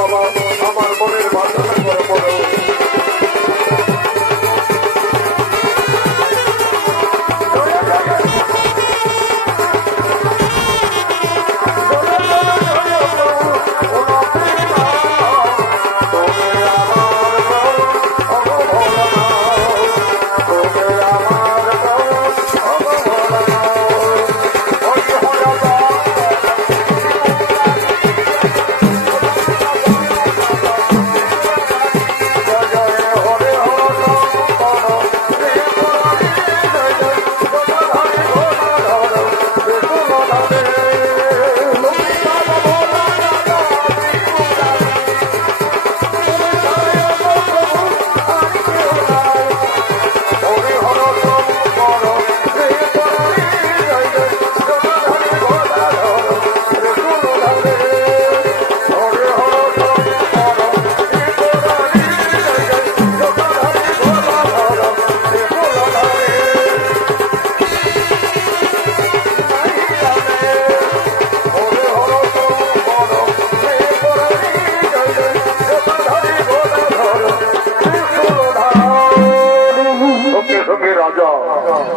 বাবা আমার মনের বাসনা করে বলো।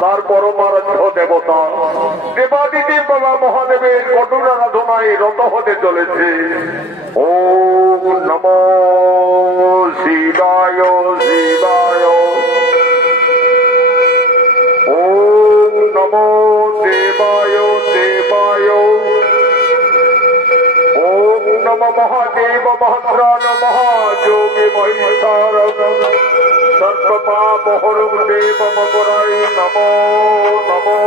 তার পরমারাধ্য দেবতা দেবাদিদেব বাবা মহাদেবের কঠোর আরাধনায় রত হতে চলেছে। ওম নমো শিবায় শিবায়, ওম নমো দেবায় দেবায়, ওম নম মহাদেব মহাত্রাণ মহাযোগী মহিষার সর্বপাপহরং দেবমগরায় নমো নমো।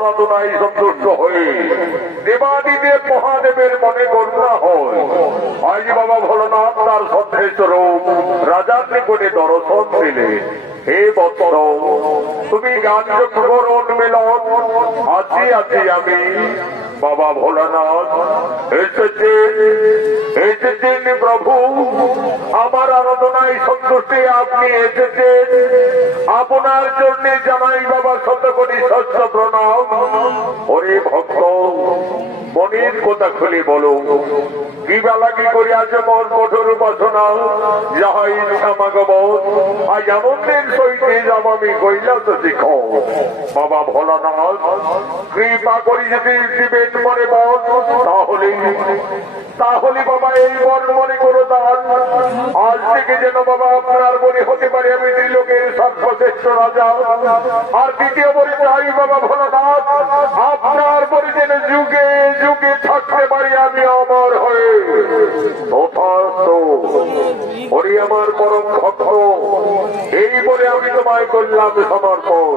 আরাধনায় সন্তুষ্ট হয়ে দেবাদিদেব মহাদেবের মনে করুণা হয়। আজ বাবা ভোলানাথ তার সদৃশ রূপ রাজার নিকটে দর্শন দিলে। হে বৎস, তুমি গান করুন মিলন, আছি আছি আমি বাবা ভোলানাথ এসেছেন প্রভু আমার আরাধনায় সন্তুষ্টে আপনি এসেছেন। আপনার জন্য জানাই বাবা শত কোটি শস্য প্রণাম। ওরে ভক্ত, মনের কথা খুলে বলো, কি বেলা কি করে আছে মন কঠোর উপাসনা, যাহা ইচ্ছা মাগব আজ আনন্দের সহিতে যাব আমি কৈলাস শিখ। বাবা ভোলানাথ কৃপা করি যদি দিবেন মনে মন, তাহলে বাবা এই মন মনে করো দান। আজ থেকে যেন বাবা আপনার মনে হতে পারে আমি ত্রিলোকের সর্বশ্রেষ্ঠ রাজা। আর দ্বিতীয় বলে চাই বাবা ভোলানাথ আপনার পরে যেন যুগে যুগে থাকতে পারি আমি অমর হয়ে। ওরে আমার পরম ভক্ত, এই বলে আমি তোমায় করলাম সমর্পণ।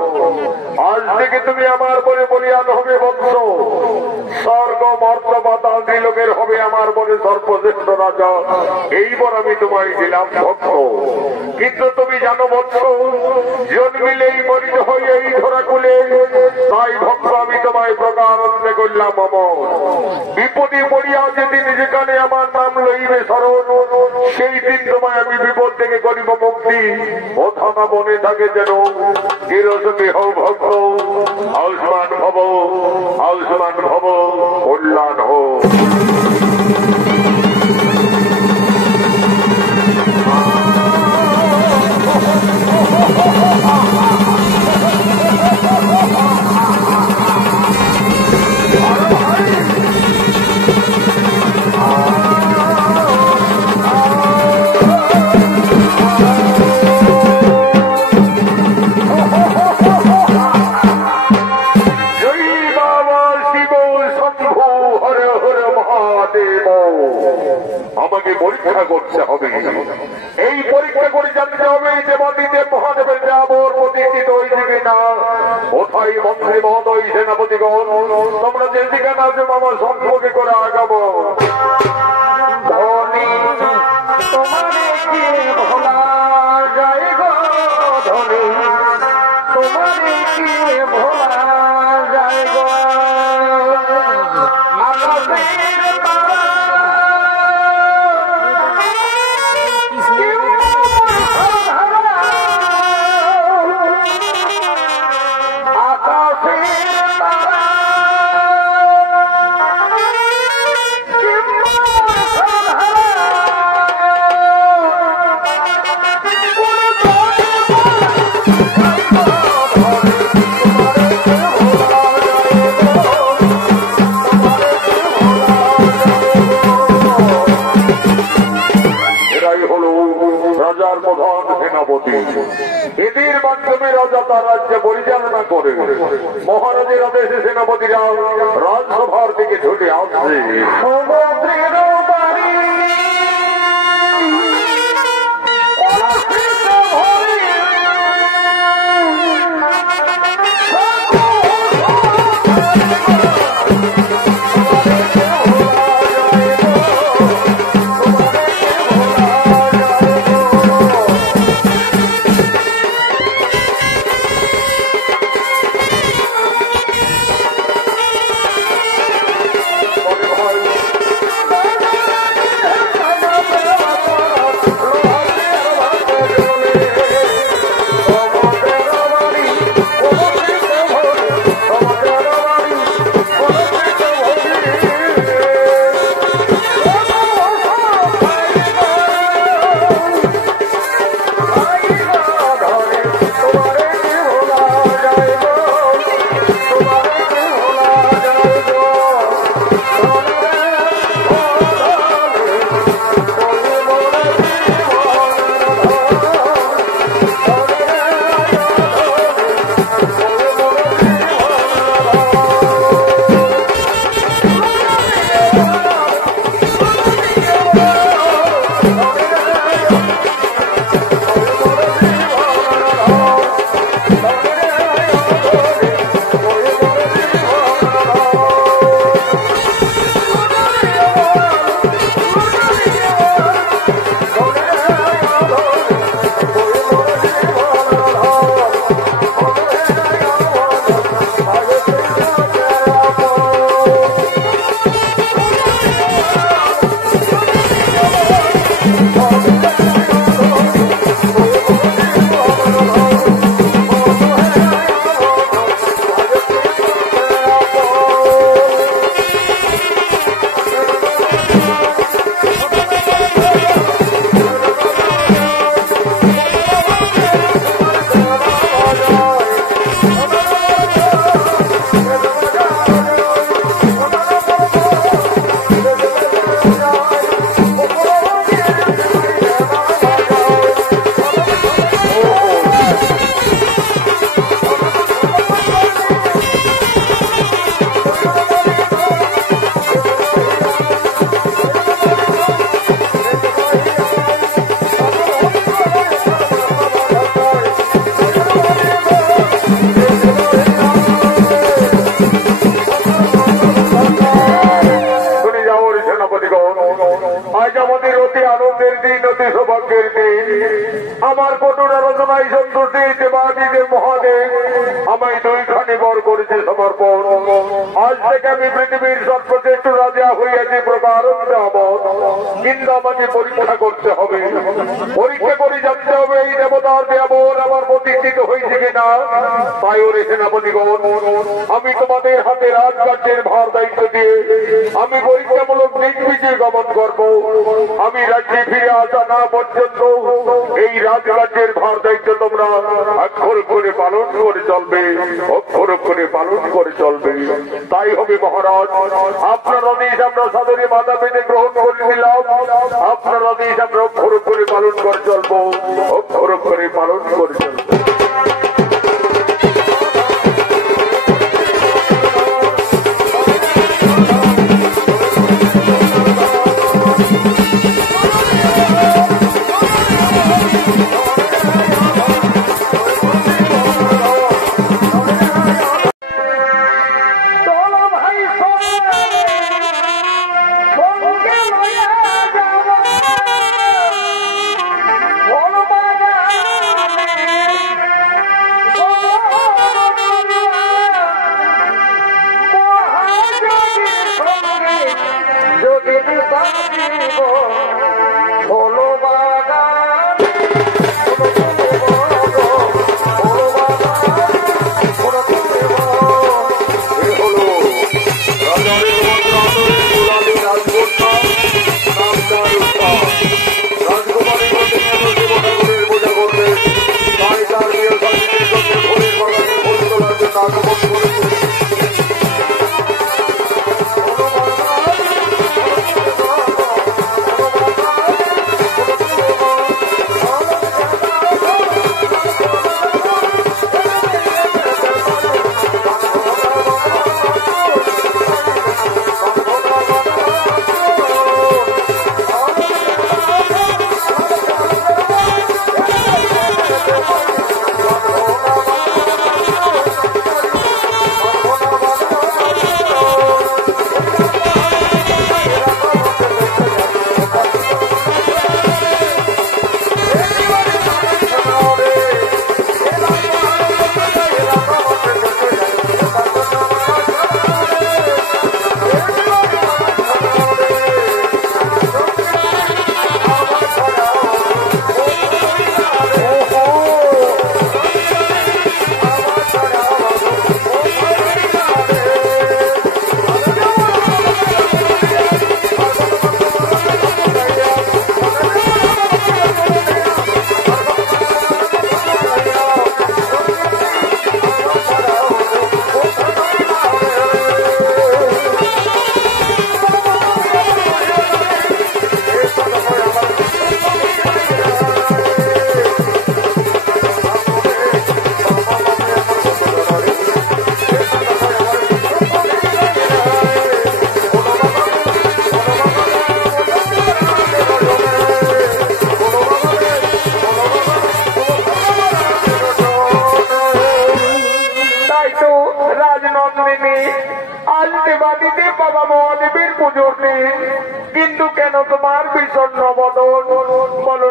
আজ থেকে তুমি আমার বলে বলিয়ান হবে বৎস। স্বর্গ মর্তবা ত্রিলোকের হবে আমার বলে সর্বশ্রেষ্ঠ রাজা। এইবার আমি তোমায় দিলাম ভক্ত। কিন্তু তুমি জানো বৎস, জন্মিলেই মরিত হই এই ধরাকুলে, তাই ভক্ত আমি তোমায় প্রকারান্তে করলাম অমর। বিপদে পড়িয়া যেদিন যেখানে আমার নাম লইবে শরণ, সেই দিন তোমায় আমি বিপদ থেকে করিব মুক্তি। ও থাকা মনে থাকে যেন চিরসুখী হও ভক্ত। আয়ুষ্মান ভব আয়ুষ্মান ভব, কল্যাণ হোক। আমাকে পরীক্ষা করতে হবে। এই পরীক্ষা করে জানতে হবে দেবাদিদেব মহাদেবের যাবর প্রতিষ্ঠিত ওই যুগে না। কোথায় মন্ত্রী মহোদয় সেনাপতিগণ, তোমরা যেদিকে না যে আমার সম্পর্কে করে আগাবো। ধনী তোমারে কি ভোলা যায় গো, ধনী তোমারে কি ভোলা যায় গো। আকাশের তারা এদের মাধ্যমে রাজা তার রাজ্য পরিচালনা করে। মহারাজের আদেশে সেনাপতিরা রাজসভার দিকে ছুটে আসছে। সমুদ্রের বাড়ি আমার কঠোর আলোচনায় সন্তুষ্টি দেবাদিদেব মহাদেব আমায় দুইখানি বর করেছে সমর্পণ। আজ থেকে আমি পৃথিবীর সর্বশ্রেষ্ঠ রাজা হইয়াছি প্রকার কিন্তু আমাকে পরীক্ষা করতে হবে, পরীক্ষা করে জানতে হবে এই দেবতার দেবর আমার প্রতিষ্ঠিত হয়েছে কিনা। তাই ওরে সেনাপতিগণ, আমি তোমাদের হাতে রাজকার্যের ভার দায়িত্ব দিয়ে আমি পরীক্ষামূলক নির্বিজয় গমন করব। আমি রাজ্যে ফিরে আসা না পর্যন্ত এই রাজকার্যের ভার দায়িত্ব তোমরা অক্ষর করে পালন করে চলবে, অক্ষর করে পালন করে চলবে। তাই হবে মহারাজ, আপনার আদেশ আমরা সাদরে মাথা পেতে গ্রহণ করে নিলাম। আপনার আদেশ আমরা অক্ষর করে পালন করে চলবো, অক্ষর করে পালন করে চলবো।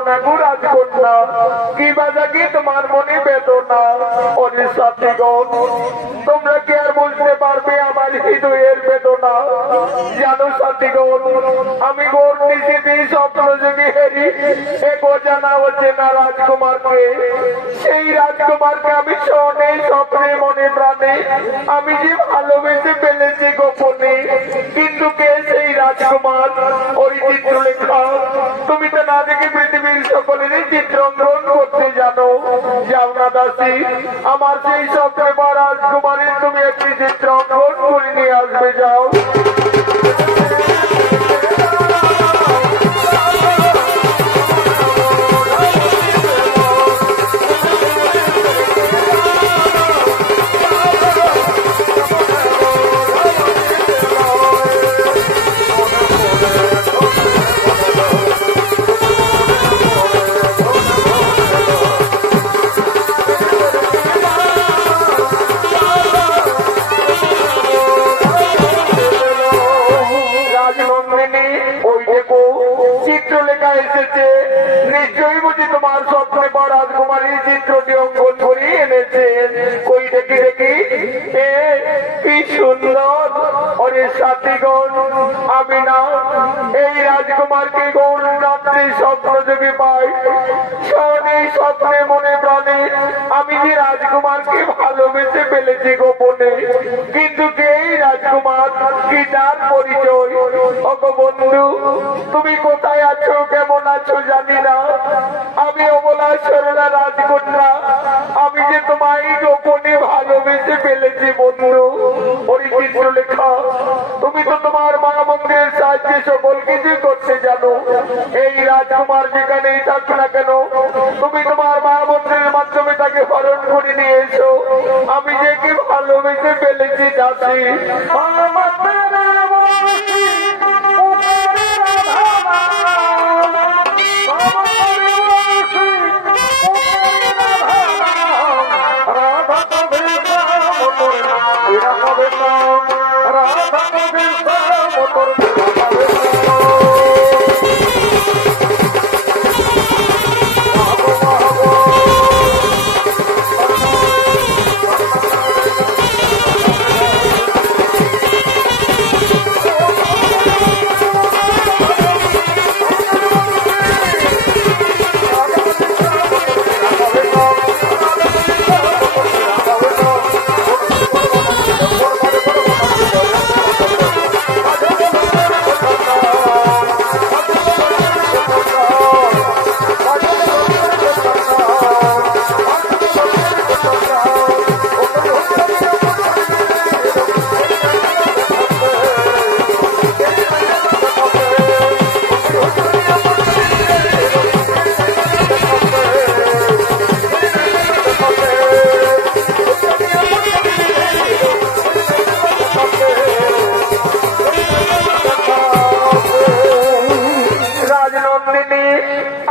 না গো রাজকন্যা, কি বাজা কি তোমার মনে বেদনা। অনেক সাথীগণ, তোমরা কি আর বুঝতে পারবে আমার হৃদয়ের বেদনা? জানো সাথীগণ, আমি গোর নিশিতে স্বপ্ন যোগে হেরি এক অজানা অচেনা রাজকুমারকে, সেই রাজকুমারকে আমি শোনে স্বপ্নে মনে প্রাণে আমি যে ভালোবেসে ফেলেছি গোপনে। কিন্তু কে সেই রাজকুমার? ওই চিত্রলেখা। তুমি তো না দেখে পৃথিবীর সকলেরই চিত্র অঙ্কন করতে জানো। যাও না দাসী, আমার সেই স্বপ্নে বা রাজকুমারীর তুমি একটি চিত্র অঙ্কন করে নিয়ে আসবে। যাও। এসেছে নিশ্চয়ই বুঝি তোমার স্বপ্নে বা রাজকুমারীর চিত্রটি অঙ্কন করে এনেছে। কই দেখি দেখি, কি সুন্দর। ওরে সাথীগণ, আমি না এই রাজকুমারকে গৌর রাত্রি স্বপ্ন যোগে পাই, এই স্বপ্নে মনে প্রাণে আমি যে রাজকুমারকে ভালোবেসে ফেলেছি গোপনে। কিন্তু কে এই রাজকুমার, কি তার পরিচয়? ওগো বন্ধু, তুমি কোথায় আছো, কেমন আছো জানি না। আমি অবলা সরলা রাজকন্যা, আমি যে তোমায় গোপনে ভালোবেসে ফেলেছি বন্ধু। ওই চিত্রলেখা, তুমি তো তোমার মা মন্দিরের সাহায্যে সকল কিছু করতে জানো। এই রাজকুমার যেখানেই থাক না কেন, তুমি তোমার মা মন্দিরের মাধ্যমে তাকে হরণ করে নিয়ে এসো। আমি যে কি ভালোবেসে ফেলেছি দাসী।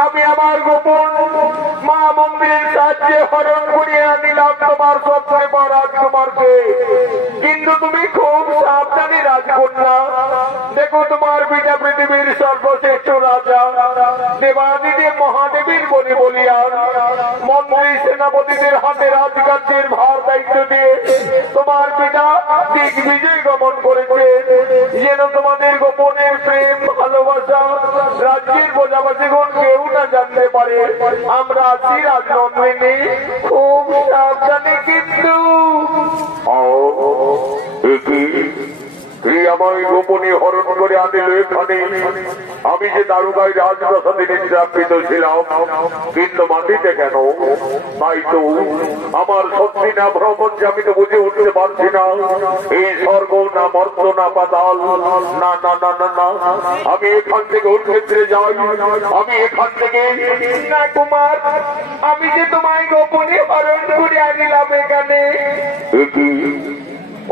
আমি আমার গোপন মা মন্দিরের সাহায্যে হরণ করিয়ে আনিলাম তোমার স্বপ্নে বা রাজকুমারকে। কিন্তু তুমি খুব সাবধানী রাজকন্যা। দেখো, তোমার পিতা পৃথিবীর সর্বশ্রেষ্ঠ রাজা দেবাদিদেব মহাদেবীর বলি বলিয়ান মন্ত্রী সেনাপতিদের হাতে রাজকার্যের ভার দায়িত্ব দিয়ে তোমার পিতা দিগ্বিজয় গমন করেছে, যেন তোমাদের গোপনের প্রেম ভালোবাসা রাজ্যের প্রজাবাসীগণ কেউ না জানতে পারে। আমরা আছি রাজনন্দিনী, খুব সাবধানে। কিন্তু তুই আমায় গোপনে হরণ করে আনিল এখানে। আমি যে দারুগায় রাজপ্রাসাদে নির্যাপিত ছিলাম, কিন্তু মাটিতে কেন? তাই তো আমার সত্যি না ভ্রম হচ্ছে, আমি তো বুঝে উঠতে পারছি না। এই স্বর্গ না মর্ত না পাতাল, না না না না না, আমি এখান থেকে ওর ক্ষেত্রে যাই। আমি এখান থেকে না কুমার, আমি যে তোমায় গোপনে হরণ করে আনিলাম এখানে।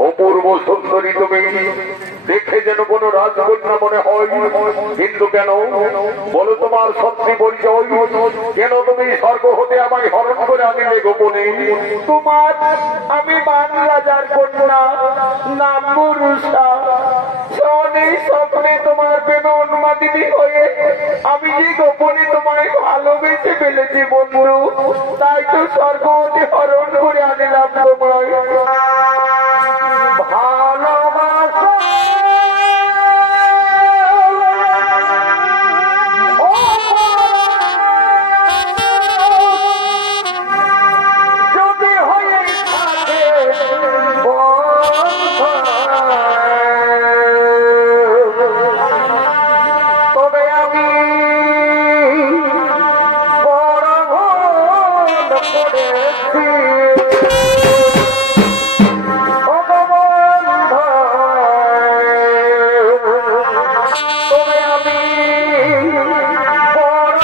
অপূর্ব সুন্দরী তুমি, দেখে যেন কোন রাজকন্যা মনে হয়, কিন্তু কেন বলো তোমার সত্যি পরিচয়? কেন তুমি স্বর্গ হতে আমায় হরণ করে আনিলে গোপনে? তোমার আমি মান রাজার কন্যা, নাম মুরুষা। অনেক স্বপ্নে তোমার প্রেমে উন্মাদিনী হয়ে আমি যে গোপনে তোমায় ভালোবেসে ফেলেছি বন্ধু, তাই তো স্বর্গ হতে হরণ করে আনিলাম তোমায়। ভালোবাসা যদি হয়ে থাকে তবে আমি বড় ভুল করেছি। তবে আমি বড়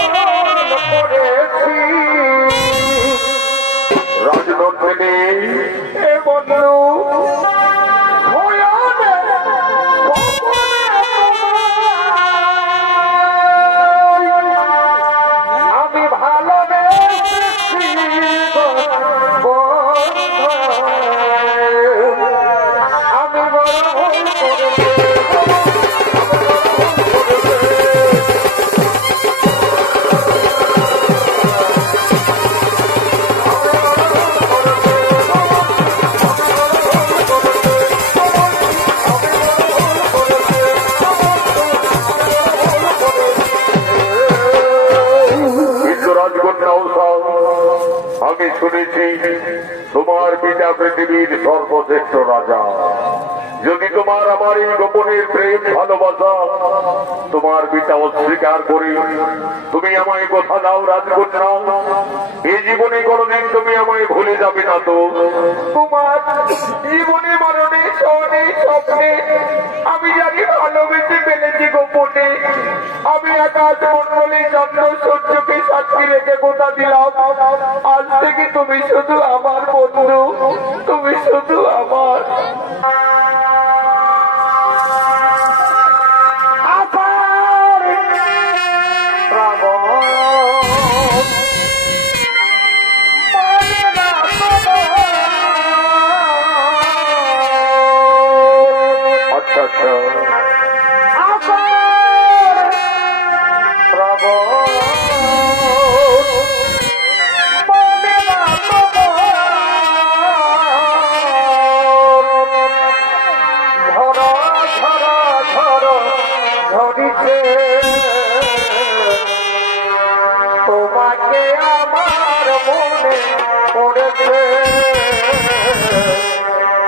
ভুল করেছি। রাজনন্দিনী এ বন্ধু আমি ভালোবেসেছি আমি বড় ভুল করেছি। আমি শুনেছি তোমার পিতা পৃথিবীর সর্বশ্রেষ্ঠ রাজা। যদি তোমার আমার এই গোপনের প্রেম ভালোবাসা তোমার পিতা অস্বীকার করি, তুমি আমায় কথা দাও রাজকন্যা, এই জীবনে কোনদিন তুমি আমায় ভুলে যাবে না তো? তোমার জীবনে মরণে শোনে স্বপ্নে আমি জানি ভালোবেসে ফেলেছি গোপনে। আমি আকাশ মন্ডলে চন্দ্র সূর্যকে সাক্ষী রেখে কথা দিলাম, আজ থেকে তুমি শুধু আমার বন্ধু, তুমি শুধু আমার। আচ্ছা আচ্ছা, তোমাকে আমার মনে পড়েছে,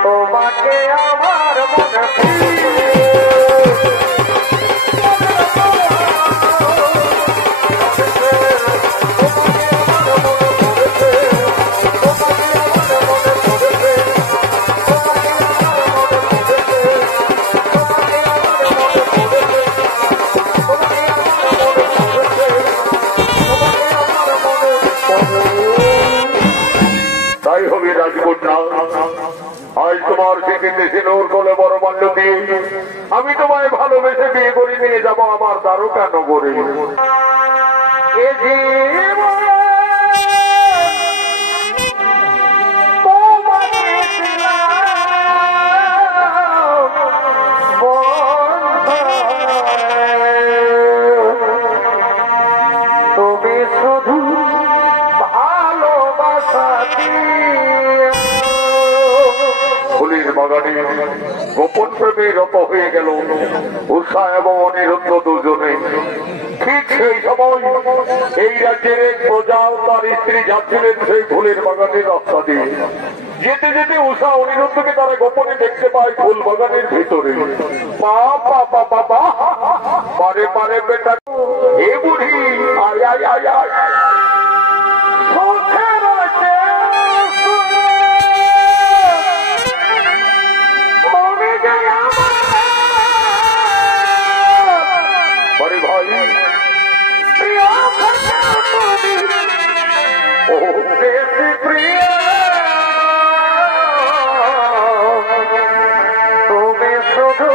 তোমাকে আমার মনে পড়েছে। তাই হবে রাজকন্যা। আজ তোমার স্মৃতিতে সিনুর কোলে বড় মাল্য দিয়ে আমি তোমায় ভালোবেসে বিয়ে করে নিয়ে যাবো আমার দ্বারকা নগরে। এ জীবন তোমাকে দিলাম বন্ধু, তুমি শুধু ভালোবাসা দিয়ে। ফুলের বাগানে গোপন প্রেমে রত হয়ে গেল উষা এবং অনিরুদ্ধ দুজনে। ঠিক সেই সময় এই রাজ্যের এক প্রজা ও তার স্ত্রী যাচ্ছিলেন সেই ফুলের বাগানের রাস্তা দিয়ে। যেতে যেতে উষা অনিরুদ্ধকে তারা গোপনে দেখতে পায় ফুল বাগানের ভিতরে। পারে পারে বেটা এ বুড়ি, আয় আয় আয় আয়। ভাই ও বেশি প্রিয়, তুমি শুধু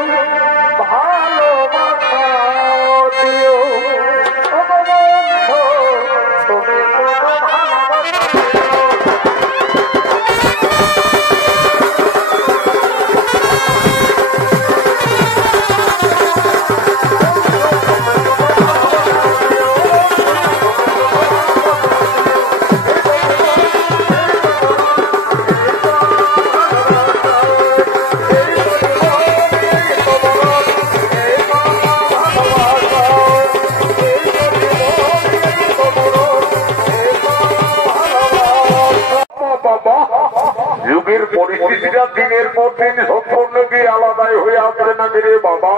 দিনের পর দিন সম্পূর্ণ কি আলাদাই হয়ে আসবে না রে বাবা?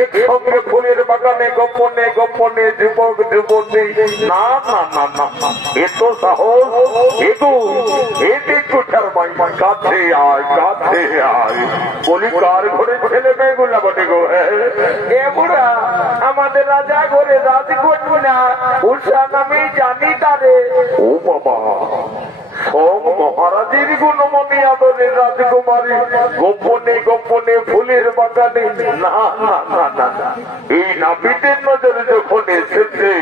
একসঙ্গে ফুলের বাগানে গোপনে যুবক যুবতী, না না না না, এত সাহস, একটু কাছে আয় বলি, কার ঘরে ছেলে মেয়েগুলা বটে গো? এ বুড়া, আমাদের রাজা ঘরে রাজকন্যা উষা নামে জানি তারে। ও বাবা, সব মহারাজের গুণমণি আদরের রাজকুমারী গোপনে ফুলের বাগানে, না না না না, এই নাপিতের নজরে যখন এসেছে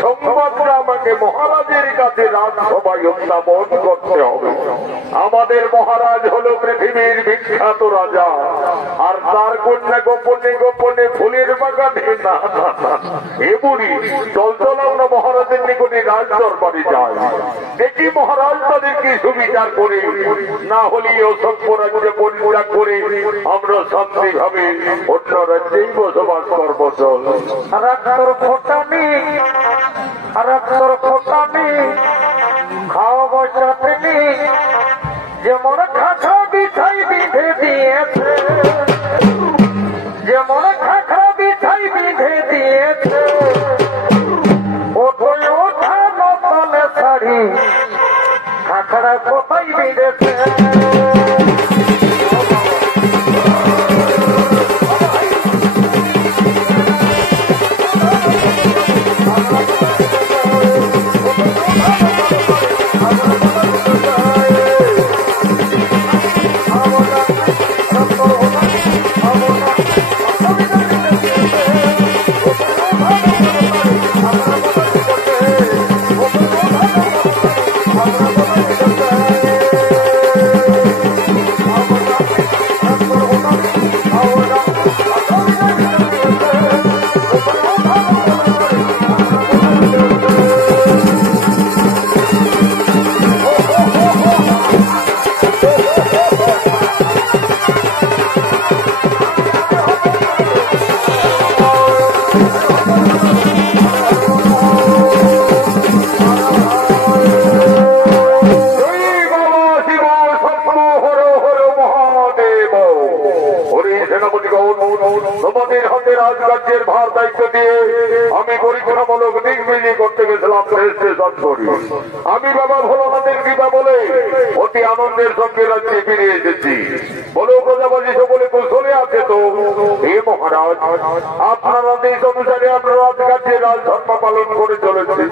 সংবাদটা আমাকে মহারাজের কাছে রাজসভায় উত্থাপন করতে হবে। আমাদের মহারাজ হলো পৃথিবীর বিখ্যাত রাজা, আর তার কন্যা গোপনে ফুলের বাগানে, না না না, এ বুড়ি চল আমরা মহারাজের নিকটে রাজ দরবারে যাই, দেখি মহারাজ তাদের কি সুবিচার করে, না হলে অসভ্য রাজ্যে পরিত্যাগ করে আমরা শান্তি ভাবে অন্য রাজ্যেই বসবাস করবো। চল। খাওয়া বসাতে যেমন খাখা বিছাই বিধে দিয়েছে, যেমন খাখা বিছাই বিধে দিয়েছে, ওঠে ওঠা নতলে শাড়ি খাখড়া কোথায় বিঁধেছে। তোমাদের হাতে রাজকার্যের ভার দায়িত্ব দিয়ে আমি পরীক্ষামূলক নির্বিধি করতে গেছিলাম স্টেশন করি। আমি বাবা ভোলানাথের কৃপা বলে অতি আনন্দের সঙ্গে রাজ্যে ফিরে এসেছি। বলো প্রজাপতি সকলে কুশলে আছে তো? হে মহারাজ, আপনার আদেশ অনুসারে আমরা রাজকার্যে রাজধর্ম পালন করে চলেছি।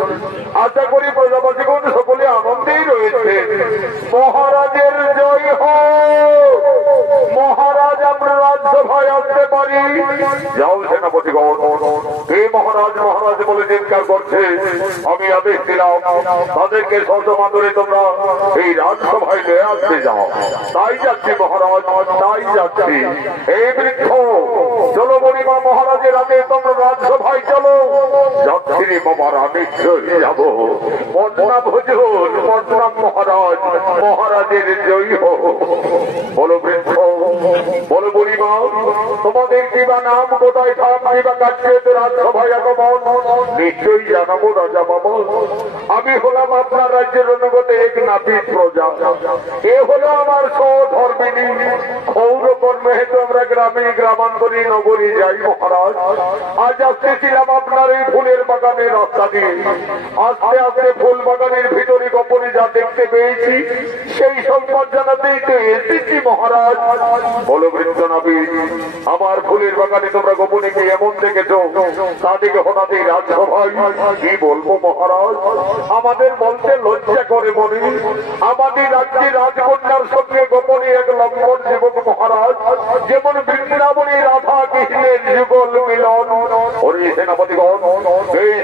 আশা করি প্রজাপতিগণ সকলে আনন্দেই রয়েছে। মহারাজের জয় হোক। মহারাজ, আমরা রাজসভায় আসতে পারি? যাও সেনাপতিগণ। হে মহারাজ মহারাজ বলে চিৎকার করছে। আমি আদেশ দিলাম তাদেরকে সসমাদরে তোমরা এই রাজসভায় নিয়ে আসতে যাও। তাই যাচ্ছি মহারাজ, তাই যাচ্ছি। এই বৃক্ষ চলো বলিমা, মহারাজের আদেশ তোমরা রাজসভায় চলো। যাচ্ছি রে বাবারা, নিশ্চয়ই যাব। পদ্মা ভোজন, পদ্মা মহারাজ, মহারাজের জয় হোক। বলো বৃক্ষ, বলো বলিমা, তোমাদের কিবা নাম, কোথায় থাম, কিবা কাটছে রাজসভায় আগমন? নিশ্চয়ই জানাবো রাজা বাবা। আমি হলাম আপনার রাজ্যের অনুগত এক নাপিত প্রজা। এ হলো আমার সহধর্মিনী। ক্ষৌর কর্মে হেতু আমরা গ্রামে গ্রামান্তরী নগরী যাই মহারাজ। আজ আসতেছিলাম আপনার এই ফুলের বাগানের রাস্তা দিয়ে। আস্তে আস্তে ফুল বাগানের ভিতরে গোপনে যা দেখতে পেয়েছি সেই সংবাদ জানাতেই তো এসেছি মহারাজ। বলো বৃদ্ধ নাপিত, আমার ফুলের বাগানে তোমরা গোপনে কি এমন দেখেছো তা দেখে হঠাৎই রাজসভায় কি বলবো মহারাজ? আমাদের বলতে লজ্জা করে মনে। আমাদের রাজ্যে রাজকন্যার সঙ্গে গোপনে এক লম্বর যুবক মহারাজ, যেমন বৃন্দাবনী রাধা কৃষ্ণের যুগল মিলন। ওরে সেনাপতিগণ,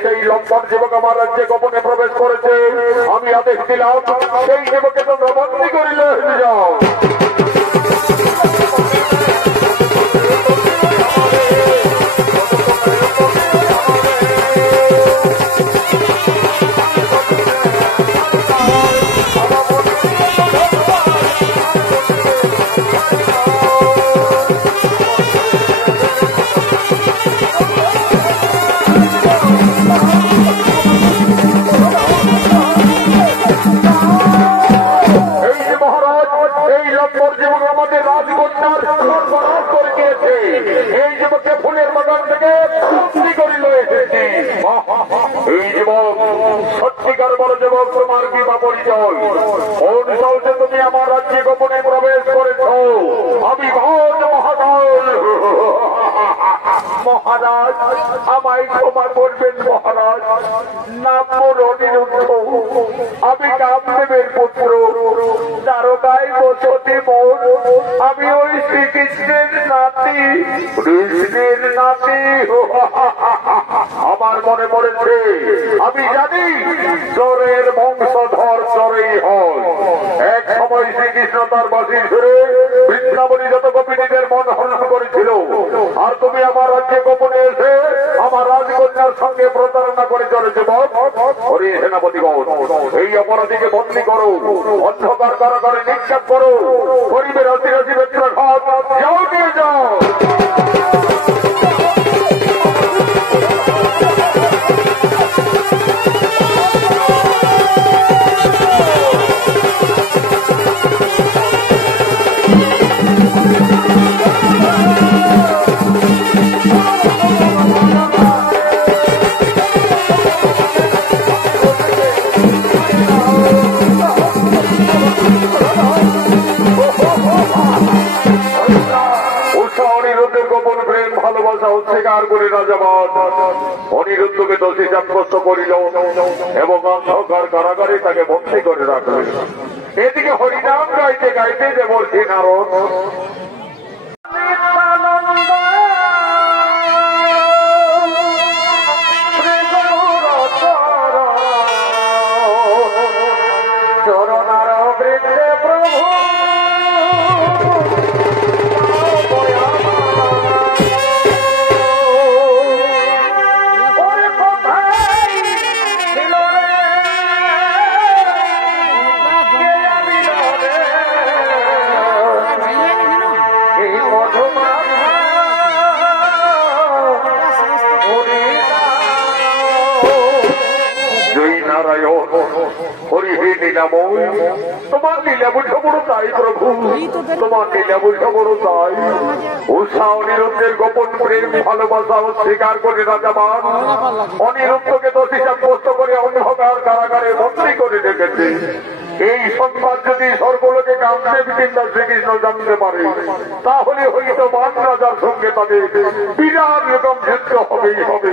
সেই লম্বর যুবক আমার রাজ্যে গোপনে প্রবেশ করেছে। আমি আদেশ দিলাম সেই যুবকে তোমরা বন্দী করিলে যাও। এই এবং তোমার কি বা পরিচয়? কোন সাহসে তুমি আমার রাজ্যে গোপনে প্রবেশ করেছ? আমি ভোজ মহাদল। মহারাজ, আমায় ক্ষমা করবেন মহারাজ। নাম মোর অনিরুদ্ধ। আমি কামদেবের পুত্র, দ্বারকায় বসতি মোর। আমি ওই শ্রীকৃষ্ণের নাতি। কৃষ্ণের নাতি? আমার মনে পড়েছে, আমি জানি চোরের বংশধর চোরেই হয়। এক সময় শ্রীকৃষ্ণ তার বাসি ধরে বৃন্দাবনী যত গোপিনীদের মন হরণ করেছিল, আর তুমি আমার রাজ্যে গোপনে এসে আমার রাজকন্যার সঙ্গে প্রতারণা করে চলেছে। হরি সেনাপতিগণ, এই অপরাধীকে বন্দী করো, অন্ধকার কারাগারে নিক্ষেপ করো, গরিবের রাশি রাশি বেত্রাঘাত যাও, নিয়ে যাও। স্বীকার করে রাজাবাদ অনিরুদ্ধকে দোষী সাব্যস্ত করিল এবং অন্ধকার কারাগারে তাকে বন্দী করে রাখলেন। এদিকে হরিনাম গাইতে গাইতে যে বলছি নারদ, হরি হে লীলাময়, তোমার লীলা বুঝা বড় তাই প্রভু, তোমার লীলা বুঝা বড় তাই। উষা অনিরুদ্ধের গোপন প্রেম ভালোবাসা স্বীকার করে রাজাবান অনিরুদ্ধকে দোষী সাব্যস্ত করে অন্ধকার কারাগারে বন্দী করে রেখেছে। এই সংবাদ যদি সর্বলোকে কামদেব কিংবা শ্রীকৃষ্ণ জানতে পারে, তাহলে হয়তো মান রাজার সঙ্গে তাদের বিরাট রকম যুদ্ধ হবেই হবে।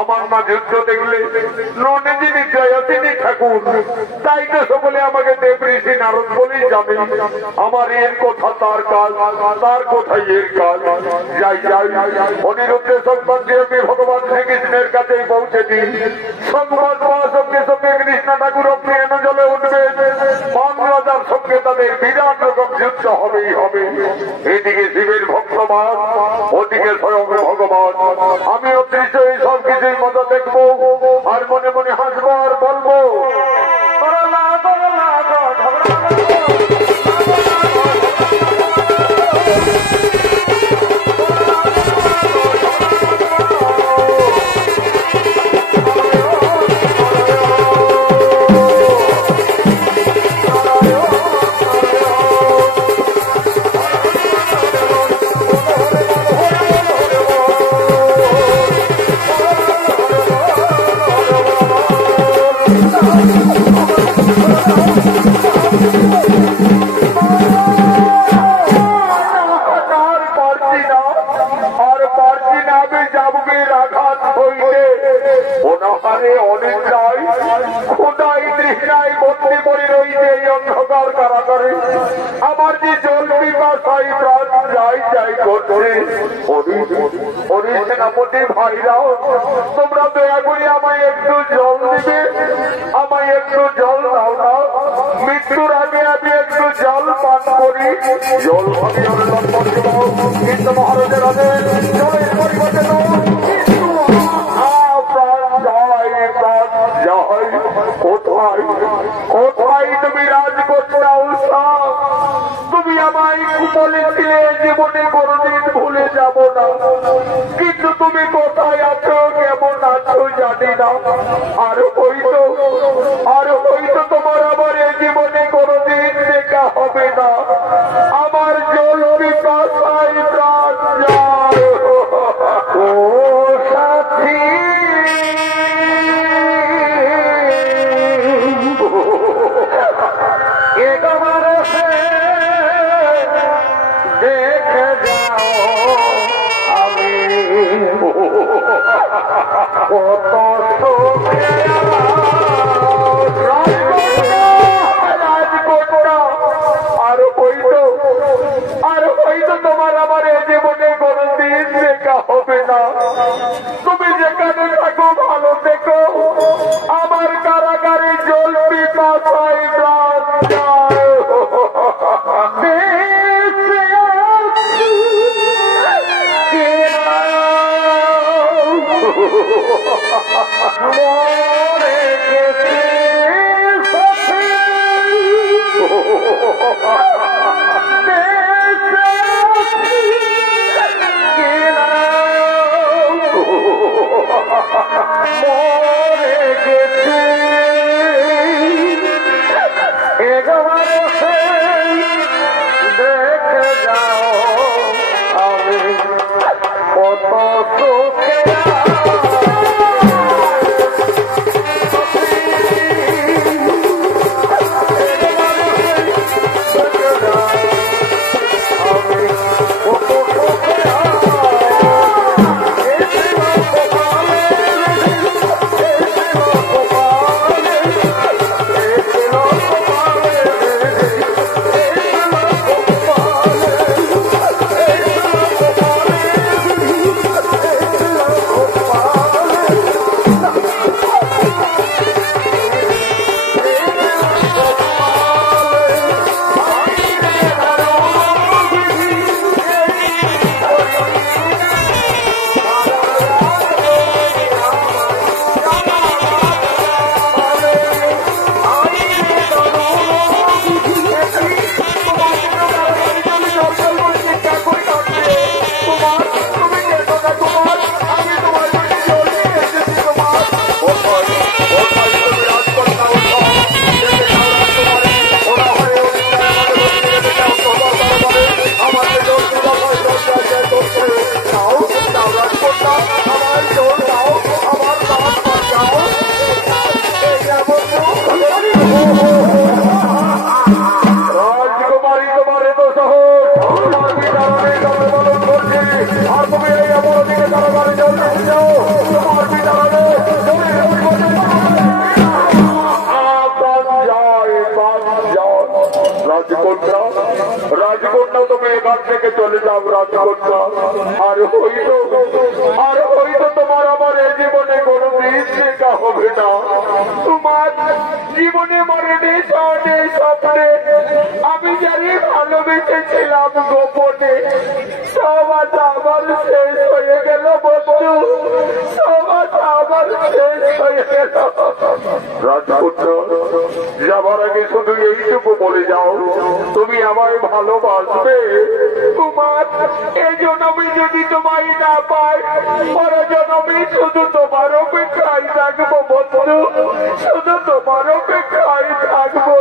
আমার না যুদ্ধ দেখলে ননে যিনি জয়াতিনি ঠাকুর, তাই তো সকলে আমাকে দেব ঋষি নারদ বলেই জানে। আমার এর কথা তার কাজ, তার কথাই এর কাজ। যাই যাই, অনিরুদ্ধের সংবাদ দিয়ে আমি ভগবান শ্রীকৃষ্ণের কাছেই পৌঁছে দিই। সংবাদ পাওয়ার সঙ্গে সঙ্গে কৃষ্ণ ঠাকুর অগ্নি এনে জলে উঠবে, মান রাজার সঙ্গে তাদের বিরাট রকম যুদ্ধ হবেই হবে। এদিকে শিবের ভক্তবান, ওদিকে স্বয়ং ভগবান। আমি অদৃশ্য এই সব কিছুই মজা দেখবো, আর মনে মনে হাসবো আর বলবো, আমার যে জল পিপাসাই প্রাণ যাই যাই করছে। সেনাপতি ভাইরাও, তোমরা দয়া করে আমায় একটু জল দিবে, আমায় একটু জল দাও না। মৃত্যুর আগে আমি একটু জল পান করি। জল আমি কিন্তু মহারাজের হাতে জলের পরিবর্তে কোথায় কোথায় তুমি রাজকন্যা উষা? তুমি আমায় বলেছিলে জীবনে কোনদিন ভুলে যাব না, কিন্তু তুমি কোথায় আছো, কেমন আছো জানি না। আর হয়তো তোমার আমার এই জীবনে কোনদিন দেখা হবে না। আমার জল পিপাসায় প্রাণ যায়। ও সাথী জল পিপাসায় প্রাণ যায়। মরে গেছে মরে গেছে একবার দেখে যাও আমি কত সুখে রাজকন্যা তুমি এখান থেকে চলে যাও রাজকন্যা। আর হয়তো তোমার আমার এই জীবনে কোনোদিন দেখা হবে না। তোমার জীবনে মরণে স্বর্ণে স্বপ্নে আমি জানি ভালোবেসেছিলাম গোপনে, সব আজ আমার শেষ হয়ে গেল বন্ধু, সব আজ আমার শেষ হয়ে গেল। রাজকন্যা যাবার আগে শুধু এইটুকু বলে যাও তুমি আমায় ভালোবাসবে। তোমার এই জন্মে যদি তোমায় না পাই পর জন্মে শুধু তোমার অপেক্ষায় থাকবো বন্ধু, শুধু তোমার অপেক্ষায় থাকবো।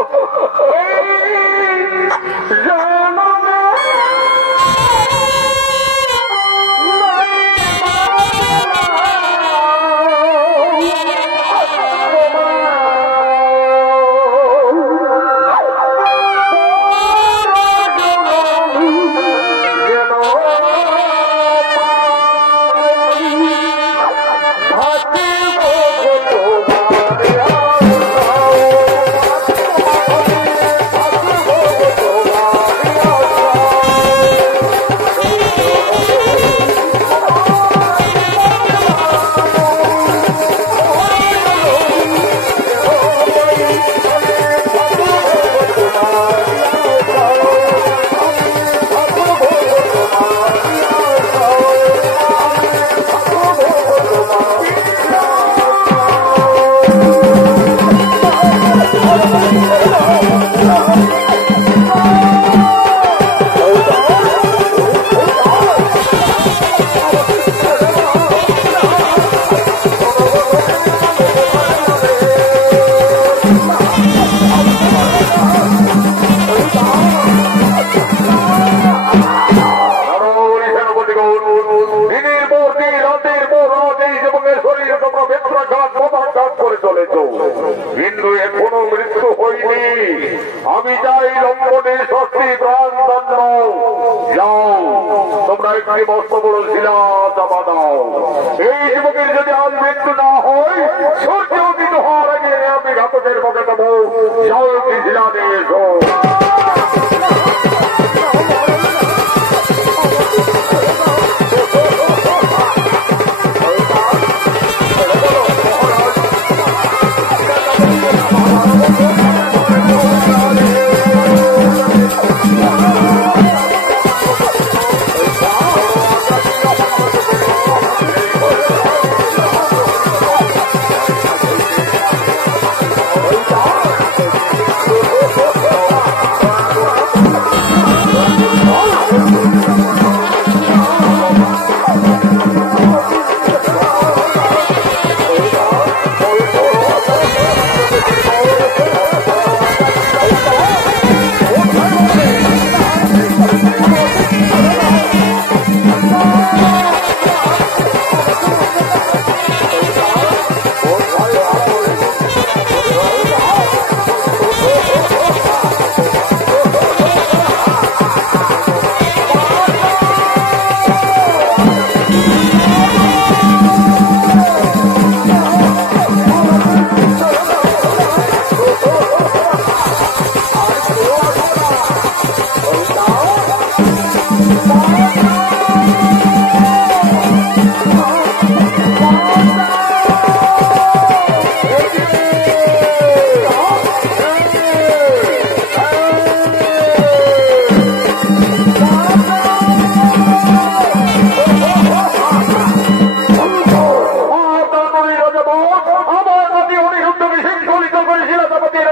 কিন্তু এখনো মৃত্যু হয়নি। আমি চাই লম্বনে স্বস্তি প্রাণ দণ্ড। যাও তোমরা একটি মস্ত বড় শিলা চাপা দাও। এই যুবকের যদি আজ মৃত্যু না হয় সূর্য উদিত হওয়ার আগে আমি ঘাতকের পক্ষে দেবো। যাও একটি শিলা দিয়ে এসো। Oh,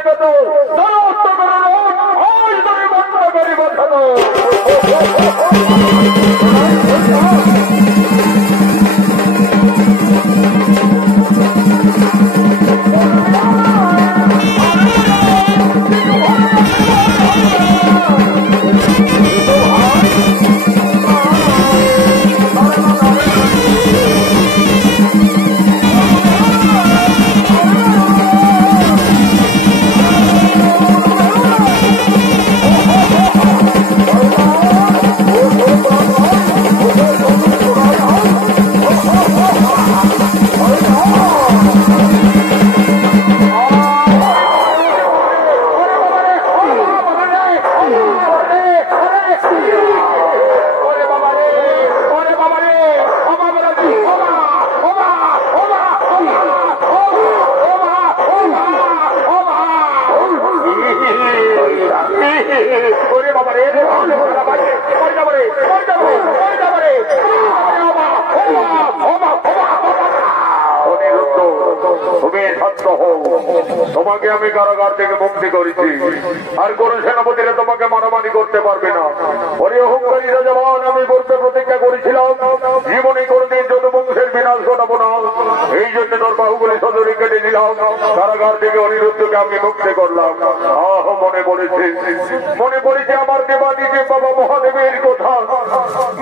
গত সমস্ত আজ ধরে বন্ধ করি বসানো। তোমাকে আমি কারাগার থেকে মুক্তি করেছি, আর কোন সেনাপতিরা তোমাকে মারামারি করতে পারবে না। ওরে অহংকারী রাজাবান, আমি বলতে প্রতিজ্ঞা করেছিলাম জীবনে কোনদিন যদুবংশের বিনাশ ঘটাবো না। এই জন্য তোর বাহুগুলি সজরে কেটে দিলাম, কারাগার থেকে অনিরুদ্ধকে আমি মুক্তি করলাম। আহ, মনে পড়েছে আমার দেবাদিকে বাবা মহাদেবের কথা।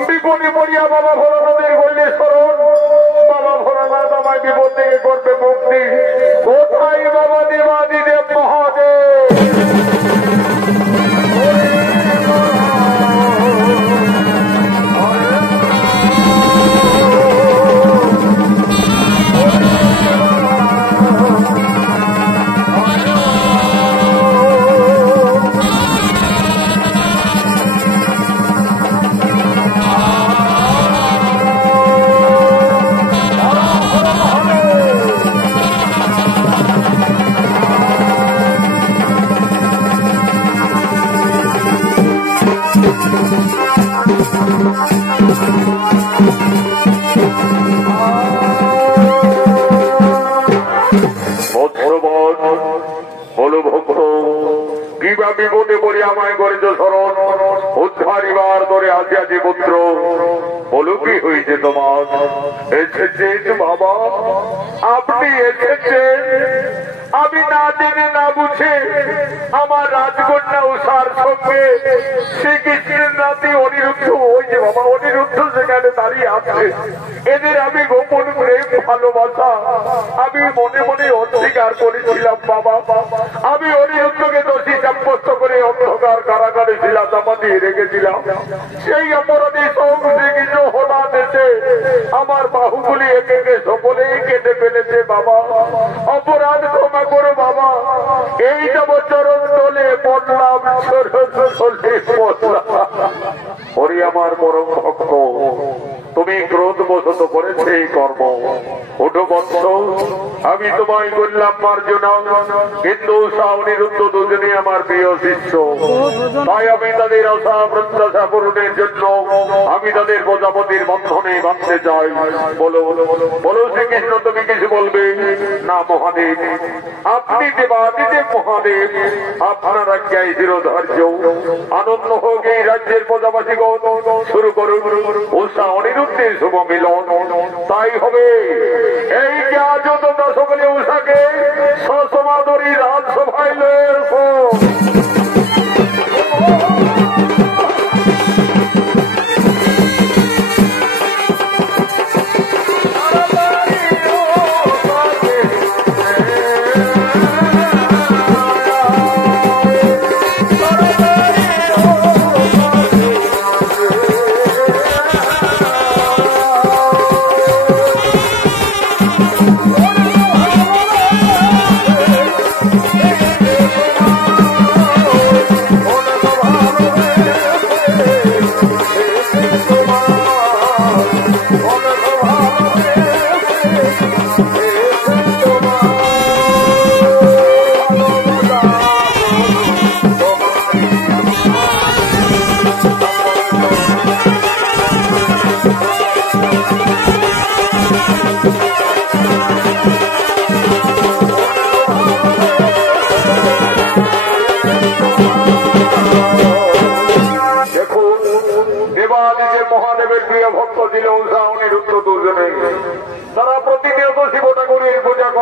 বিপদে পড়িয়া বাবা ভোলানাথের গল্লে স্মরণ, বাবা ভোলানাথ আমায় বিপদ থেকে করবে মুক্তি। কোথায় বাবা দেবাদিদেব মহাদেব? বিপদে পড়ে আমায় করেছ স্মরণ, উদ্ধারিবার ধরে আজি আজি পুত্র। বলো কি হয়েছে তোমার? এসেছেন বাবা, আপনি এসেছেন। আমি না জেনে না বুঝে আমার রাজকন্যা উষার সঙ্গে শ্রীকৃষ্ণের নাতি অনিরুদ্ধ, ওই যে বাবা অনিরুদ্ধ সেখানে দাঁড়িয়ে আছে। এদের আমি গোপন প্রেম ভালোবাসা আমি মনে মনে অস্বীকার করেছিলাম বাবা। আমি অনিরুদ্ধকে দোষী সাব্যস্ত করে অন্ধকার কারাগারে ছিলাম, দিয়ে রেখেছিলাম। সেই অপরাধী সঙ্গে কিছু হঠাৎ এসে আমার বাহুগুলি একে একে সকলেই কেটে ফেলেছে বাবা। অপরাধ ক্ষমা করো বাবা। এই যাব চরণ তোলে পড়লাম, ওরে আমার পরম ভক্ত, তুমি ক্রোধ বশত করেছে এই কর্ম। ওঠো বৎস, আমি তোমায় করলাম মার্জনা, কিন্তু অনিরুদ্ধ দুজনে আমার প্রিয় শিষ্য। তাই আমি তাদের আশা প্রত্যাশা পূরণের জন্য আমি তাদের প্রজাপতির বন্ধনে বাঁধতে চাই। বলো বলো শ্রীকৃষ্ণ, তুমি কিছু বলবে না? মহাদেব, আপনি দেবাদিদেব মহাদেব, আপনার আজ্ঞায় চিরধার্য। আনন্দ হোক এই রাজ্যের প্রজাবাসীগণ, শুরু করুন উষা অনিরুদ্ধের শুভ মিলন। তাই হবে। এই যে আজ তোমরা সকলে উষাকে সসমাদরী রাজসভায় লয়ে এসো।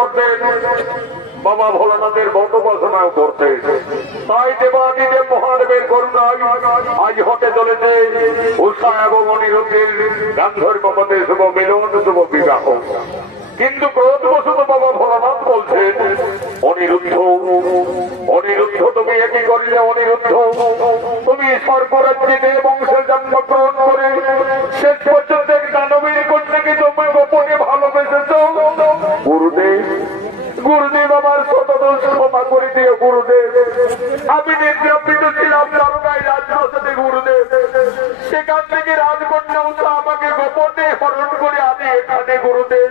করতেন, বাবা ভোলানাথের বর্তমানেও করতেন। তাই দেবাদিদেব মহাদেবের করুণায় আজ হতে চলেছে উষা এবং অনিরুদ্ধের গান্ধর্ব পথে শুভ মিলন, শুভ বিবাহ। কিন্তু ক্রোধবশত বাবা ভোলানাথ বলছেন, অনিরুদ্ধ অনিরুদ্ধ তুমি একই করলে, অনিরুদ্ধ তুমি স্বর্গরাজ্যে দেব বংশের জন্মগ্রহণ করে শেষ পর্যন্ত দানবীর কন্যাকে তুমি গোপনে ভালোবেসেছ। গুরুদেব গুরুদেব আমার শতদোষ ক্ষমা করে দিও গুরুদেব। আমি নিদ্রাবৃত ছিলাম দারোগায় রাজপ্রাসাদে গুরুদেব, সেখান থেকে রাজকন্যা উষা আমাকে গোপনে হরণ করে আনে এখানে গুরুদেব।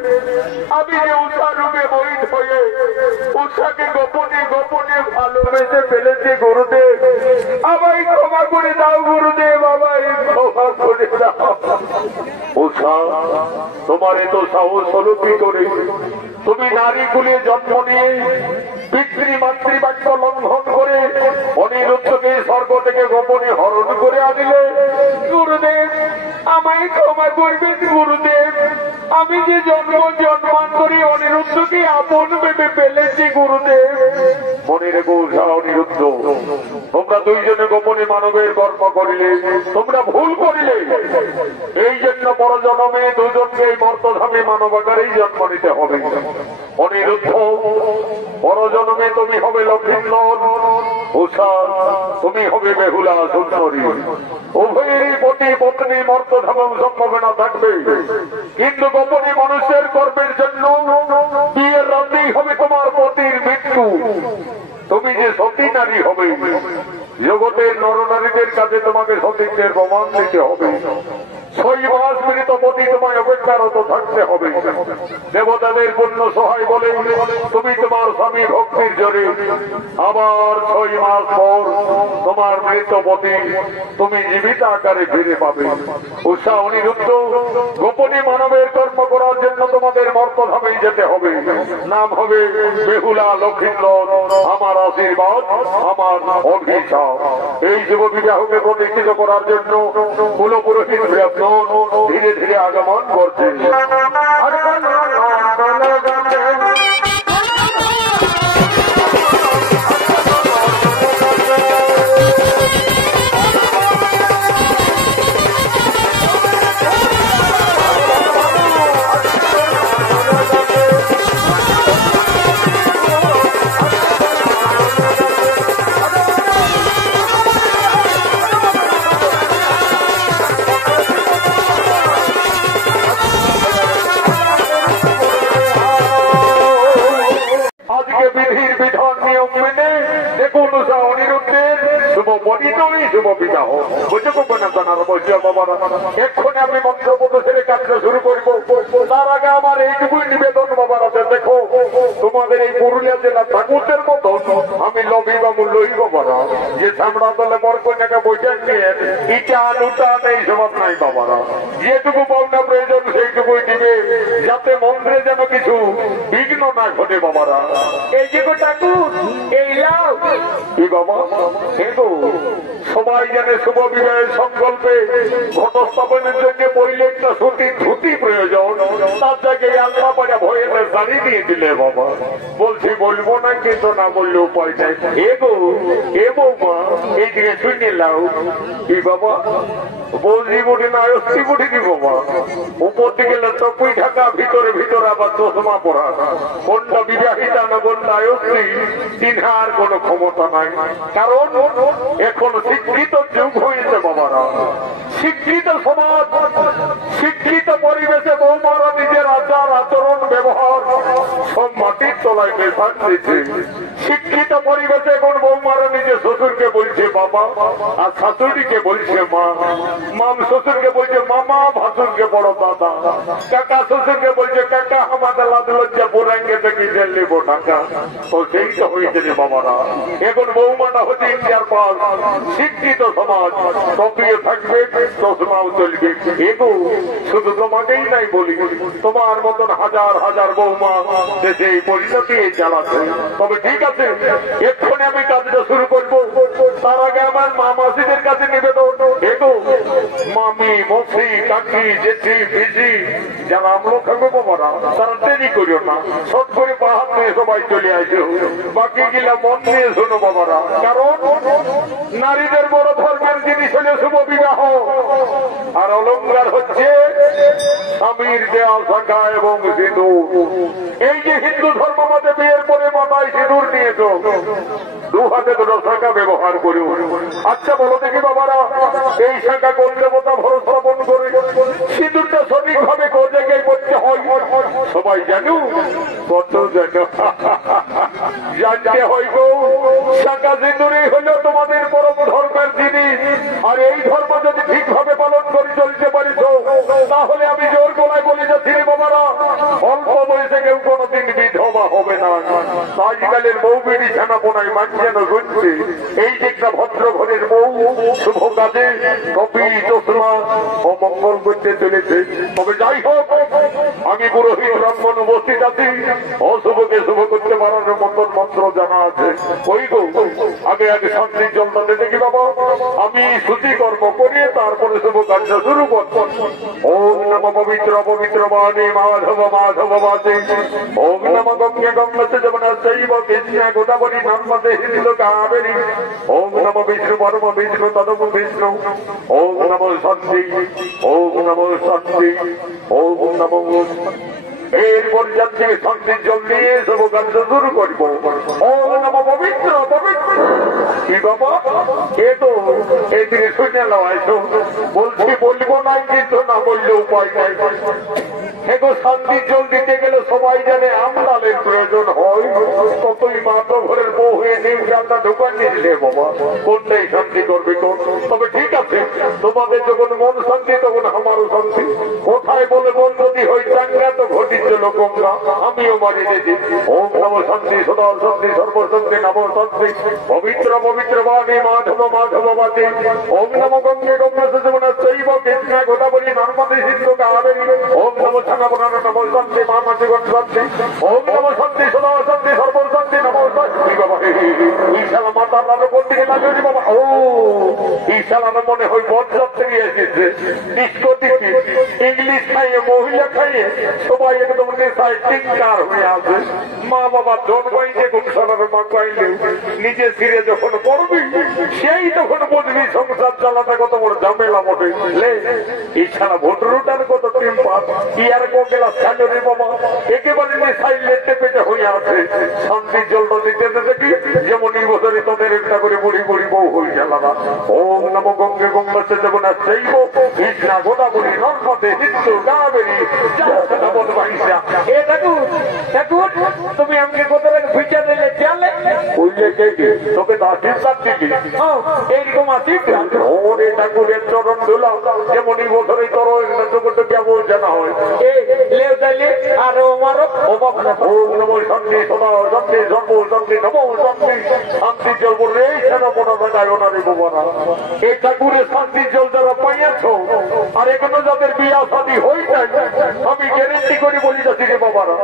আমি যে উষা রূপে বহিত হয়ে উষাকে গোপনে গোপনে ভালোবেসে ফেলেছি গুরুদেব, আমায় ক্ষমা করে দাও গুরুদেব, আমায় ক্ষমা করে দাও। উষা তোমার এত সাহস হলো কি করে? তুমি নারী কুলে জন্ম নিয়ে পিতৃ মাতৃবাক্য লঙ্ঘন করে অনিরুদ্ধকে স্বর্গ থেকে গোপনে হরণ করে আনিলে। গুরুদেব আমায় ক্ষমা করবেন গুরুদেব, আমি যে জন্মান্তরে অনিরুদ্ধকে আপন ভেবে ফেলেছি গুরুদেব। মনে রেখো উষা, অনিরুদ্ধ তোমরা দুইজনে গোপনে মানবের কর্ম করিলে, তোমরা ভুল করিলে। এই জন্য পরজন্মে দুজনকে এই মর্তধামে মানব আকারেই জন্ম নিতে হবে। অনিরুদ্ধ পরজন্মে তুমি হবে লক্ষ্মীন্দর, উষা তুমি হবে বেহুলা সুন্দরী। উভয়েরই পতি পত্নী মর্তধাম সম্ভাবনা থাকবে, কিন্তু গোপনে মানুষের কর্মের জন্য বিয়ের রাতেই হবে তোমার পতির মৃত্যু। তুমি যে সতী নারী হবে, জগতের নরনারীদের কাছে তোমাকে সতীত্বের প্রমাণ দিতে হবে। 6 মাস মৃত পতি তোমায় অপেক্ষারত থাকতে হবে। দেবতাদের পুণ্য সহায় বলে তুমি তোমার স্বামী ভক্তির জোরে আবার 6 মাস পর তোমার মৃত পতি তুমি জীবিত আকারে ফিরে পাবে। উষা, অনিরুদ্ধ গোপনে মানবের কর্ম করার জন্য তোমাদের মর্তধামেই যেতে হবে। নাম হবে বেহুলা লক্ষ্মীন্দর, আমার আশীর্বাদ, আমার অভিশাপ। এই যুব বিবাহকে প্রতিষ্ঠিত করার জন্য কুলপুরোহিত ধীরে ধীরে আগমন করছে। বিধির বিধান নিয়ম মেনে দেখুন উষা অনিরুদ্ধের শুভ পরিণয়, শুভ বিবাহ। বুঝবো না জানার বলছি বাবারা, এক্ষুনি আমি মন্ত্রপদ ছেড়ে কাজটা শুরু করব। তার আগে আমার এইটুকুই নিবেদন বাবার আছে, দেখো তোমাদের এই পুরুলিয়া জেলা ঠাকুরদের মতো আমি লবি বাবু লই বাবারা, যে সামরা দলে বর কন্যাকে বৈঠক নিয়ে ইটান উটান এই সব নাই বাবারা। যেটুকু পাওনা প্রয়োজন সেইটুকুই দিবে, যাতে মন্ত্রে যেন কিছু বিঘ্ন না ঘটে বাবারা। এই যে ঠাকুর এই লাভ কি বাবা, কিন্তু সবাই জানে শুভ বিবাহের সংকল্পে ঘটস্থাপনের জন্য পরিলে একটা সতীর ধুতি প্রয়োজন। তার জায়গায় আল্লাহ পাড়া ভয়ের দাঁড়ি দিয়ে দিলে বাবা। বলছি বলবো না, কিন্তু না বললে উপায় নাই। এগো এ বৌমা এইদিকে শুনে লাও কি বাবা, বলছি বুঝি না অস্থি বুঝিনি বাবা। উপর দিকে টপুই ঢাকা, ভিতরে ভিতরে আবার চশমা পড়া। কোনটা বিবাহিতা না কোনটা অস্থি চিনহার কোন ক্ষমতা নাই। কারণ এখন শিক্ষিত যুগ হয়েছে বাবারা, শিক্ষিত সমাজ, শিক্ষিত পরিবেশে বৌমারা নিজের আচার আচরণ ব্যবহার সব মাটির তলায় বেসার দিচ্ছে। শিক্ষিত পরিবেশে এখন বৌমারা নিজের শ্বশুরকে বলছে বাবা, আর শাশুড়িকে বলছে মা, মাম শ্বশুরকে বলছে মামা, ভাসুরকে বড় দাদা, কাকা শ্বশুরকে বলছে কাকা, আমাদের লাদ লজ্জা পুরাঙ্গে থেকে নেবো টাকা। তো সেইটা হয়েছে রে বাবারা। এখন বৌমাটা হচ্ছে ইন্ডিয়ার পাস, শিক্ষিত সমাজ, সক্রিয় থাকবে, চশমাও চলবে। এগো শুধু তোমাকেই নাই বলি, তোমার মতন হাজার হাজার বৌমা দেশে এই পরিণতি চালাচ্ছে। তবে ঠিক আছে, এক্ষুনি আমি কাজটা শুরু করবো। তার আগে আমার মা মাসিদের কাছে নিবেদন, এগো মামি মৌসি কাকি জেঠি পিসি যারা আমলো খাবে বাবারা তারা দেরি করিও না, শট করে পাহাড় নিয়ে সবাই চলে আসো। বাকি গিলা মন নিয়ে শোনো বাবারা, কারণ নারীদের বড় ধর্মের জিনিস হলে শুভ বিবাহ, আর অলঙ্কার হচ্ছে স্বামীর দেওয়া শাখা এবং সিঁদুর। এই যে হিন্দু ধর্ম মতে বিয়ের পরে মাথায় সিঁদুর নিয়েছ, দু হাতে দুটো শাখা ব্যবহার করো। আচ্ছা বলো দেখি বাবারা, এই শাখা কোন দেবতা ভরস্থাপন করে? সিঁদুরটা সঠিকভাবে কোন জায়গায় করতে হয় সবাই জানো? কত জানো? জানতে হয় গো, শাখা সিঁদুরই হলো তোমাদের পরম ধর্মের জিনিস। আর এই ধর্ম যদি ঠিকভাবে পালন করে চলতে পারিস, তাহলে আমি জোর গলায় বলে যাচ্ছি বাবারা, অল্প বয়সে কেউ কোনোদিন বিধবা হবে না। আজকালের বউ বেড়ি ছানাপোনায় মান যেন ঘুরছে। এই যে একটা ভদ্র ঘরের বউ শুভ কাজে কপি চশমা ও মঙ্গল করতে চলেছে। তবে যাই হোক, আমি পুরোহিত ব্রাহ্মণ উপস্থিত আছি, অশুভকে শুভ করতে পারার মতন মন্ত্র জানা আছে। ওই গো আগে আগে শান্তির জলটাতে দেখি বাবা, আমি শুচি কর্ম করিয়ে তারপরে শুভ কার্য শুরু করব। ওম নম পবিত্র পবিত্র বাণী মাধব মাধব বাসে, ওম নম গঙ্গে গঙ্গা যমুনা চৈব কৃষ্ণা গোদাবরী নর্মদে সিন্ধু কাবেরী, ওম নম বিষ্ণু পরম বিষ্ণু তদম বিষ্ণু, ওম নম শান্তি, ওম নম শান্তি, ওম নম। এরপর যাচ্ছে শান্তির জল নিয়ে শুভ কার্য শুরু করবো। ওম নম পবিত্র পবিত্র। কি বাবা, এ তো এদিকে শুনে নেওয়া বলছি, বলবো না কিন্তু না বললে উপায় নাই। এখন শান্তির জল দিতে গেলে সবাই জানে আমদালের প্রয়োজন হয়। কতই মাত্র ঘরের বউ হয়ে নেই রান্না ঢোকান নিলে বাবা, কোনটাই শান্তি করবে কোন? তবে ঠিক আছে, তোমাদের যখন মন শান্তি তখন আমারও শান্তি। কোথায় বলে মন যদি হই চাঙ্গা তো ঘটিচ্ছে লোকঙ্গা, আমিও মারি দিয়েছি। ওম নম শান্তি সদা শান্তি সর্বশান্তি নম শান্তি, পবিত্র পবিত্র বাণী মাধব মাধব বাতে, ওম নম গঙ্গে গঙ্গা যমুনা চৈব কৃষ্ণা গোদাবরী নর্মদে সিন্ধু কাবেরী, ওম নম ছানাপোনা নম শান্তি মামা জীবন শান্তি, ওম নম শান্তি সদা শান্তি সর্বশান্তি নম শান্তি। বাবা ঈশালা মাতার নামে কোন দিকে লাগবে বাবা? ও ঈশালার মনে হয় বরযাত্রী এসেছে, ডিস্কোটিকে ইংলিশ খাইয়ে মহিলা খাইয়ে সবাই একদম নেশায় টিঙ্কার হয়ে আছে। মা বাবা জন পাইছে সংসারের মা পাইলে নিজে ফিরে যখন পড়বি সেই তখন বুঝবি সংসার চালাতে কত বড় ঝামেলা মোটে। এছাড়া ভোটরুটার কত টিম পাস ইয়ার কোকেলা স্যালারি বাবা একেবারে নেশায় লেটে পেটে হয়ে আছে। শান্তির জলটা দিতে দেখি যেমন এই বছরই তোদের একটা করে বুড়ি বুড়ি বউ হয়ে গেল না। ওম নম গঙ্গে গঙ্গা যমুনা চৈব কৃষ্ণা গোদাবরী নর্মদে সিন্ধু কাবেরী, তুমি আমাকে কত ভিজা দিলে চালে তোকে তো আশীর্বাদ দিলি এইরকম আশীর্বাদ। ওরে ঠাকুরের চরণ ধুলাম যেমন এই বছরই তোর কেমন জানা হয়। আর আমারও ওম নম শান্তি সদা শান্তি সর্ব শান্তি নম শান্তি। শান্তির জল বললে এই কেন মনে থাকায় ওনারে বোনা এই ঠাকুরের শান্তির জল যারা পাইয়াছ আর এখনো যাদের বিয়া শাদী হয়ে যায়, আমি গ্যারেন্টি করে বলি যাচ্ছি রে বাবারা,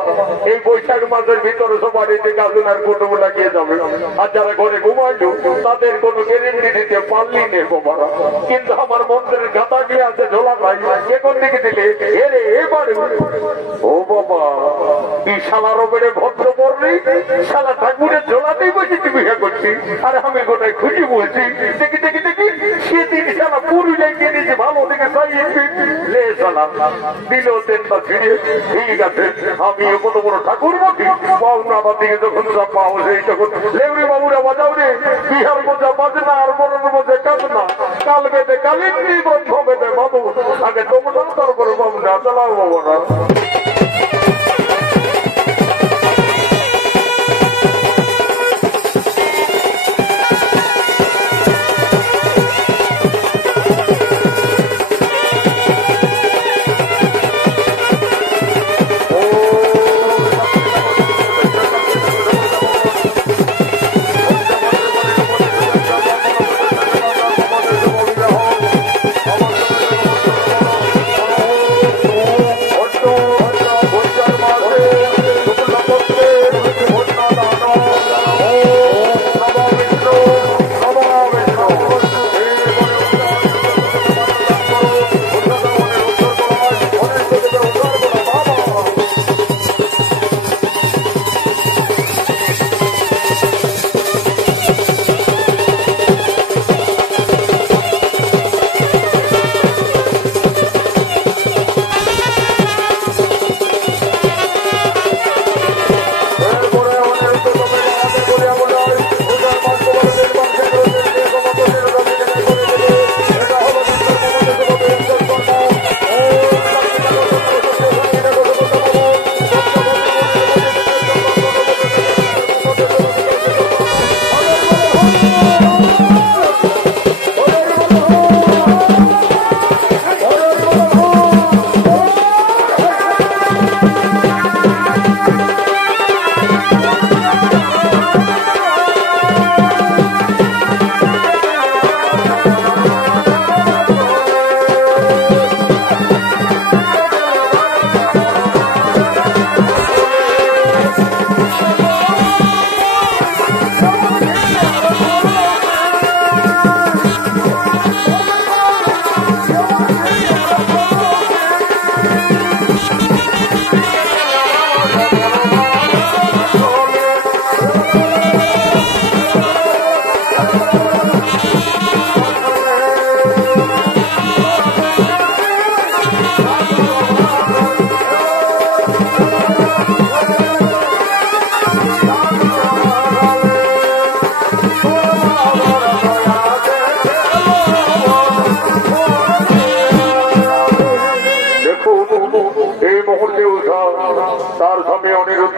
এই বৈশাখ মাসের ভিতরে সবার এই গাজন আর কুটুম লাগিয়ে যাবে। আর যারা ঘরে ঘুমাইল তাদের কোনো গ্যারেন্টি দিতে পারলি নে বাবারা। কিন্তু আমার মন্দিরের গাতা গিয়ে আছে ঝোলা ভাই এখন দিকে দিলে এরে এবারে ও বাবা এই শালার ওপরে ভদ্র পড়লি শালা ঠাকুরের ঝোলাতেই বসেছি বিয়ে করছি। আর আমি গোটাই খুশি বলছি, দেখি দেখি দেখি সেদিন শালা পুরুলিয়ায় গিয়ে নিয়েছে ভালো দেখে চাইছি লে শালা দিল তেনটা ছিঁড়ে। ঠিক আছে, আমি কত বড় ঠাকুর বলি পাওনা আমার দিকে যখন পাও সেই তখন লেউরি বাবুরা বাজাও রে বিহার মজা বাজনা আর মরণ মজা কাজনা কাল বেদে কালিন্দি বন্ধ বেদে বাবু আগে তোমরা তারপরে বাবু না চালাও বাবুরা।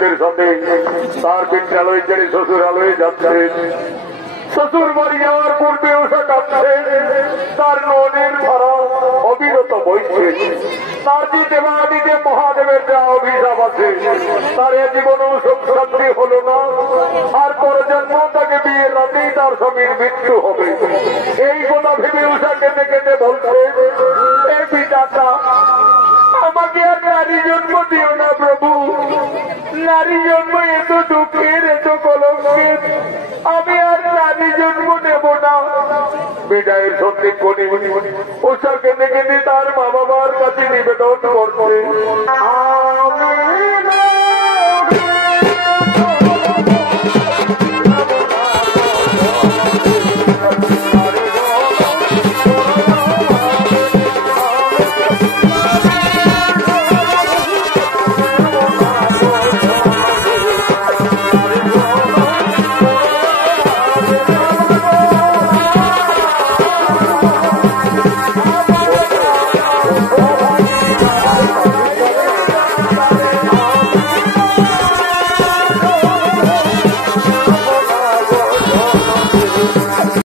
দুঃখের সাথে তার বিদ্যালয় ছেড়ে শ্বশুরালয়ে যাচ্ছে। শ্বশুর বাড়ি যাওয়ার পূর্বে ওষা কাঁদছে, তার ননের ধারা অবিরত বইছে। তার যে দেবাদিতে মহাদেবের যা অভিশাপ আছে, তার এ জীবনেও সুখ শান্তি হলো না। আর পরজন্ম তাকে বিয়ের রাতেই তার স্বামীর মৃত্যু হবে। এই কথা ভেবে উষা কেঁদে কেঁদে বলছে, এ পিতাটা, আমাকে আর নারী জন্ম দিও না প্রভু। নারী জন্ম এত দুঃখের, এত কলঙ্কের, আমি আর নারী জন্ম নেব না। বিদায়ের সত্যি কোনি উষা কেঁদে কেঁদে তার মা বাবার কাছে নিবেদন করছে, আমি